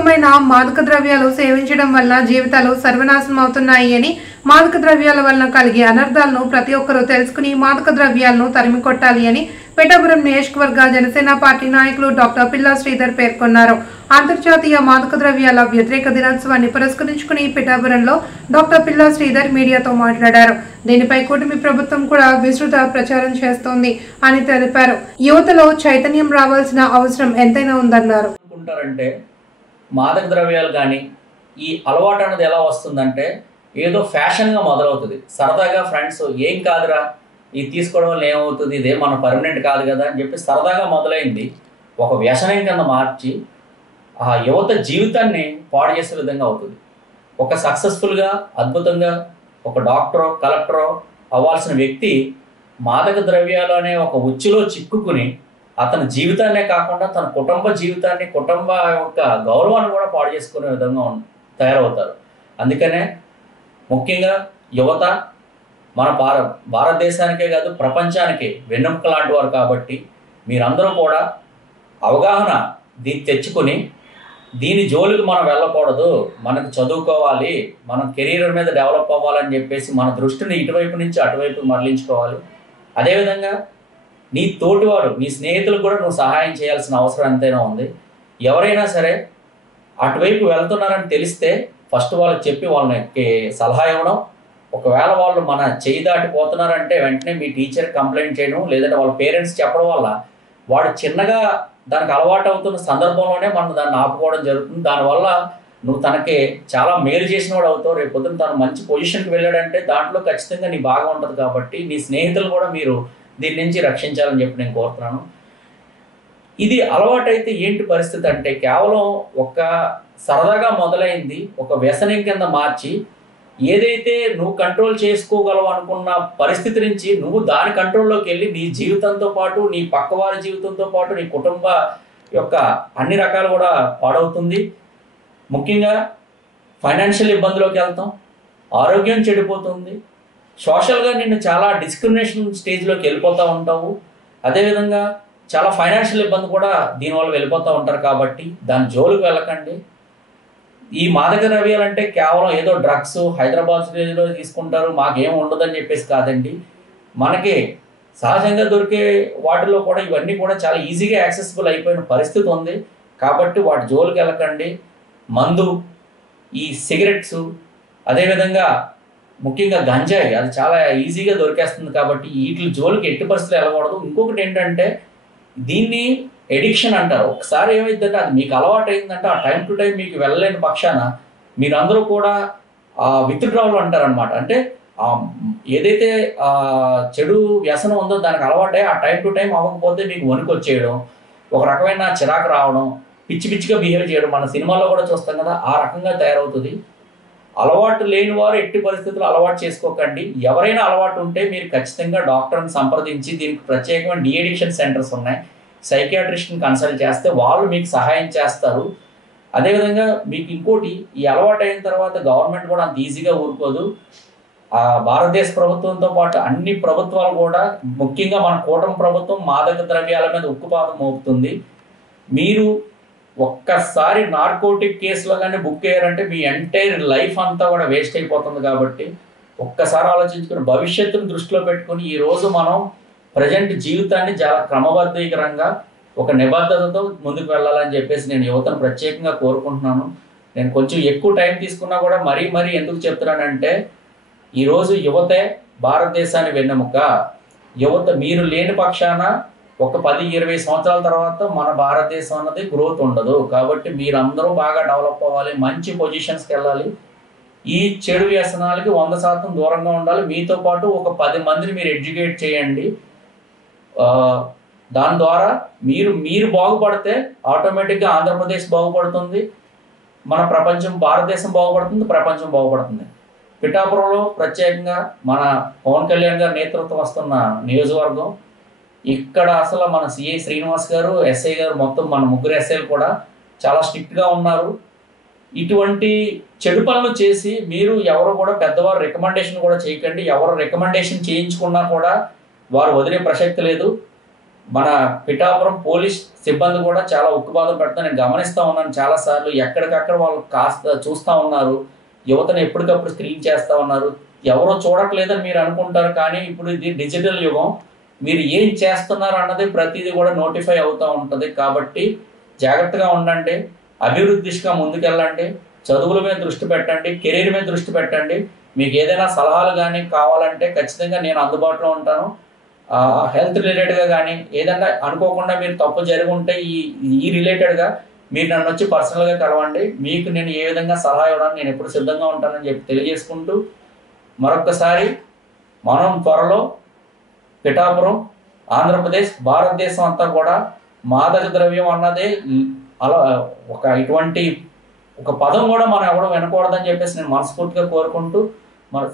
రకమైన మాదక ద్రవ్యాలు సేవించడం వల్ల జీవితాలు సర్వనాశనం అవుతున్నాయి అని, మాదక ద్రవ్యాల వలన కలిగే అనర్థాలను ప్రతి ఒక్కరూ తెలుసుకుని మాదక ద్రవ్యాలను తరిమి కొట్టాలి అని పిఠాపురం నియోజకవర్గ జనసేన పార్టీ నాయకులు డాక్టర్ పిల్లా శ్రీధర్ పేర్కొన్నారు. అంతర్జాతీయ మాదక ద్రవ్యాల వ్యతిరేక దినోత్సవాన్ని పురస్కరించుకుని పిఠాపురంలో డాక్టర్ పిల్లా శ్రీధర్ మీడియాతో మాట్లాడారు. దీనిపై కూటమి ప్రభుత్వం కూడా విస్తృత ప్రచారం చేస్తోంది అని తెలిపారు. యువతలో చైతన్యం రావాల్సిన అవసరం ఎంతైనా ఉందన్నారు. మాదక ద్రవ్యాలు కానీ ఈ అలవాటు అన్నది ఎలా వస్తుందంటే ఏదో ఫ్యాషన్గా మొదలవుతుంది. సరదాగా ఫ్రెండ్స్ ఏం కాదురా ఇది తీసుకోవడం వల్ల ఏమవుతుంది, ఇదే మన పర్మనెంట్ కాదు కదా అని చెప్పి సరదాగా మొదలైంది ఒక వ్యసనం కింద మార్చి ఆ యువత జీవితాన్ని పాడు చేసే విధంగా అవుతుంది. ఒక సక్సెస్ఫుల్గా అద్భుతంగా ఒక డాక్టరో కలెక్టరో అవ్వాల్సిన వ్యక్తి మాదక ద్రవ్యాలు అనే ఒక ఉచ్చులో చిక్కుకుని అతని జీవితాన్నే కాకుండా తన కుటుంబ జీవితాన్ని, కుటుంబ యొక్క గౌరవాన్ని కూడా పాడు చేసుకునే విధంగా తయారవుతారు. అందుకనే ముఖ్యంగా యువత మన భారతదేశానికే కాదు ప్రపంచానికి వెన్నెముక లాంటి వారు. కాబట్టి మీరందరూ కూడా అవగాహన దీన్ని తెచ్చుకొని దీని జోలికి మనం వెళ్ళకూడదు, మనకు చదువుకోవాలి, మన కెరీర్ మీద డెవలప్ అవ్వాలని చెప్పేసి మన దృష్టిని ఇటువైపు నుంచి అటువైపు మరలించుకోవాలి. అదేవిధంగా నీ తోటివారు, నీ స్నేహితులకు కూడా నువ్వు సహాయం చేయాల్సిన అవసరం ఎంతైనా ఉంది. ఎవరైనా సరే అటువైపు వెళ్తున్నారని తెలిస్తే ఫస్ట్ వాళ్ళకి చెప్పి వాళ్ళకి సలహా ఇవ్వడం. ఒకవేళ వాళ్ళు మన చేయి దాటిపోతున్నారంటే వెంటనే మీ టీచర్ కంప్లైంట్ చేయడం, లేదంటే వాళ్ళ పేరెంట్స్ చెప్పడం వల్ల వాడు చిన్నగా దానికి అలవాటు అవుతున్న సందర్భంలోనే మనం దాన్ని ఆపుకోవడం జరుగుతుంది. దానివల్ల నువ్వు తనకి చాలా మేలు చేసిన వాడు అవుతావు. రేపు పొద్దున తను మంచి పొజిషన్కి వెళ్ళాడంటే దాంట్లో ఖచ్చితంగా నీ బాగా ఉంటుంది. కాబట్టి నీ స్నేహితులు కూడా మీరు దీని నుంచి రక్షించాలని చెప్పి నేను కోరుతున్నాను. ఇది అలవాటైతే ఏంటి పరిస్థితి అంటే కేవలం ఒక సరదాగా మొదలైంది ఒక వ్యసనం కింద మార్చి ఏదైతే నువ్వు కంట్రోల్ చేసుకోగలవు అనుకున్న పరిస్థితి నుంచి నువ్వు దాని కంట్రోల్లోకి వెళ్ళి నీ జీవితంతో పాటు, నీ పక్కవారి జీవితంతో పాటు, నీ కుటుంబ యొక్క అన్ని రకాలు కూడా పాడవుతుంది. ముఖ్యంగా ఫైనాన్షియల్ ఇబ్బందిలోకి వెళ్తాం, ఆరోగ్యం చెడిపోతుంది, సోషల్గా నిన్ను చాలా డిస్క్రిమినేషన్ స్టేజ్లోకి వెళ్ళిపోతూ ఉంటావు. అదేవిధంగా చాలా ఫైనాన్షియల్ ఇబ్బంది కూడా దీనివల్ల వెళ్ళిపోతూ ఉంటారు. కాబట్టి దాని జోలికి వెళ్ళకండి. ఈ మాదక ద్రవ్యాలు అంటే కేవలం ఏదో డ్రగ్స్ హైదరాబాద్ స్టేజ్లో తీసుకుంటారు మాకేం ఉండదని చెప్పేసి కాదండి. మనకి సహజంగా దొరికే వాటిలో కూడా ఇవన్నీ కూడా చాలా ఈజీగా యాక్సెసిబుల్ అయిపోయిన పరిస్థితి ఉంది. కాబట్టి వాటి జోలికి వెళ్ళకండి. మందు, ఈ సిగరెట్స్, అదేవిధంగా ముఖ్యంగా గంజాయి అది చాలా ఈజీగా దొరికేస్తుంది. కాబట్టి వీటి జోలికి ఎట్టి పరిస్థితులు వెళ్ళకూడదు. ఇంకొకటి ఏంటంటే దీన్ని ఎడిక్షన్ అంటారు. ఒకసారి ఏమైందంటే అది మీకు అలవాటు అయిందంటే ఆ టైం టు టైం మీకు వెళ్ళలేని పక్షాన మీరందరూ కూడా విత్డ్రావల్ అంటారనమాట. అంటే ఏదైతే చెడు వ్యసనం ఉందో దానికి అలవాటై ఆ టైం టు టైం అవ్వకపోతే మీకు వణుకు వచ్చేయడం, ఒక రకమైన చిరాకు రావడం, పిచ్చి పిచ్చిగా బిహేవ్ చేయడం మన సినిమాలో కూడా చూస్తాం కదా, ఆ రకంగా తయారవుతుంది. అలవాటు లేని వారు ఎట్టి పరిస్థితుల్లో అలవాటు చేసుకోకండి. ఎవరైనా అలవాటు ఉంటే మీరు ఖచ్చితంగా డాక్టర్ని సంప్రదించి దీనికి ప్రత్యేకమైన డీఅడిక్షన్ సెంటర్స్ ఉన్నాయి, సైకియాట్రిస్ట్ని కన్సల్ట్ చేస్తే వాళ్ళు మీకు సహాయం చేస్తారు. అదేవిధంగా మీకు ఇంకోటి, ఈ అలవాటు అయిన తర్వాత గవర్నమెంట్ కూడా అంత ఈజీగా ఊరుకోదు. భారతదేశ ప్రభుత్వంతో పాటు అన్ని ప్రభుత్వాలు కూడా, ముఖ్యంగా మన కూటమి ప్రభుత్వం మాదక ద్రవ్యాల మీద ఉక్కుపాదం మోపుతుంది. మీరు ఒక్కసారి నార్కోటిక్ కేసులో కానీ బుక్ అయ్యారంటే మీ ఎంటైర్ లైఫ్ అంతా కూడా వేస్ట్ అయిపోతుంది. కాబట్టి ఒక్కసారి ఆలోచించుకుని భవిష్యత్తును దృష్టిలో పెట్టుకుని ఈరోజు మనం ప్రజెంట్ జీవితాన్ని చాలా క్రమబద్ధీకరంగా ఒక నిబద్ధతతో ముందుకు వెళ్ళాలని చెప్పేసి నేను యువతను ప్రత్యేకంగా కోరుకుంటున్నాను. నేను కొంచెం ఎక్కువ టైం తీసుకున్నా కూడా మరీ ఎందుకు చెప్తున్నానంటే ఈరోజు యువతే భారతదేశాన్ని వెన్నెముక. యువత మీరు లేని పక్షాన ఒక 10-20 సంవత్సరాల తర్వాత మన భారతదేశం అన్నది గ్రోత్ ఉండదు. కాబట్టి మీరందరూ బాగా డెవలప్ అవ్వాలి, మంచి పొజిషన్స్కి వెళ్ళాలి. ఈ చెడు వ్యసనాలకి 100% దూరంగా ఉండాలి. మీతో పాటు ఒక 10 మందిని మీరు ఎడ్యుకేట్ చేయండి. దాని ద్వారా మీరు బాగుపడితే ఆటోమేటిక్గా ఆంధ్రప్రదేశ్ బాగుపడుతుంది, మన భారతదేశం బాగుపడుతుంది, ప్రపంచం బాగుపడుతుంది. పిఠాపురంలో ప్రత్యేకంగా మన పవన్ కళ్యాణ్ గారి నేతృత్వం వస్తున్న నియోజకవర్గం. ఇక్కడ అసలు మన సిఐ శ్రీనివాస్ గారు, ఎస్ఐ గారు, మొత్తం మన ముగ్గురు ఎస్ఐలు కూడా చాలా స్ట్రిక్ట్గా ఉన్నారు. ఇటువంటి చెడు పనులు చేసి మీరు ఎవరు కూడా పెద్దవారు రికమెండేషన్ కూడా చేయకండి. ఎవరు రికమెండేషన్ చేయించుకున్నా కూడా వారు వదిలే ప్రసక్తి లేదు. మన పిఠాపురం పోలీస్ సిబ్బంది కూడా చాలా ఉక్కుపాదం పెడతా నేను గమనిస్తూ ఉన్నాను చాలాసార్లు. ఎక్కడికక్కడ వాళ్ళు కాస్త చూస్తూ ఉన్నారు, యువతను ఎప్పటికప్పుడు స్క్రీన్ చేస్తూ ఉన్నారు. ఎవరో చూడట్లేదని మీరు అనుకుంటారు, కానీ ఇప్పుడు ఇది డిజిటల్ యుగం. మీరు ఏం చేస్తున్నారు అన్నది ప్రతిదీ కూడా నోటిఫై అవుతూ ఉంటుంది. కాబట్టి జాగ్రత్తగా ఉండండి, అభివృద్ధి దిశగా ముందుకెళ్ళండి, చదువుల మీద దృష్టి పెట్టండి, కెరీర్ మీద దృష్టి పెట్టండి. మీకు ఏదైనా సలహాలు కానీ కావాలంటే ఖచ్చితంగా నేను అందుబాటులో ఉంటాను. హెల్త్ రిలేటెడ్గా కానీ ఏదైనా అనుకోకుండా మీరు తప్పు జరిగి ఉంటే ఈ రిలేటెడ్గా మీరు నన్ను వచ్చి పర్సనల్గా కలవండి. మీకు నేను ఏ విధంగా సలహా ఇవ్వడానికి నేను ఎప్పుడు సిద్ధంగా ఉంటానని చెప్పి తెలియజేసుకుంటూ మరొకసారి మనం త్వరలో పిఠాపురం, ఆంధ్రప్రదేశ్, భారతదేశం అంతా కూడా మాదక ద్రవ్యం అన్నదే అలా ఇటువంటి ఒక పదం కూడా మనం ఎవడో వినకూడదని చెప్పేసి నేను మనస్ఫూర్తిగా కోరుకుంటూ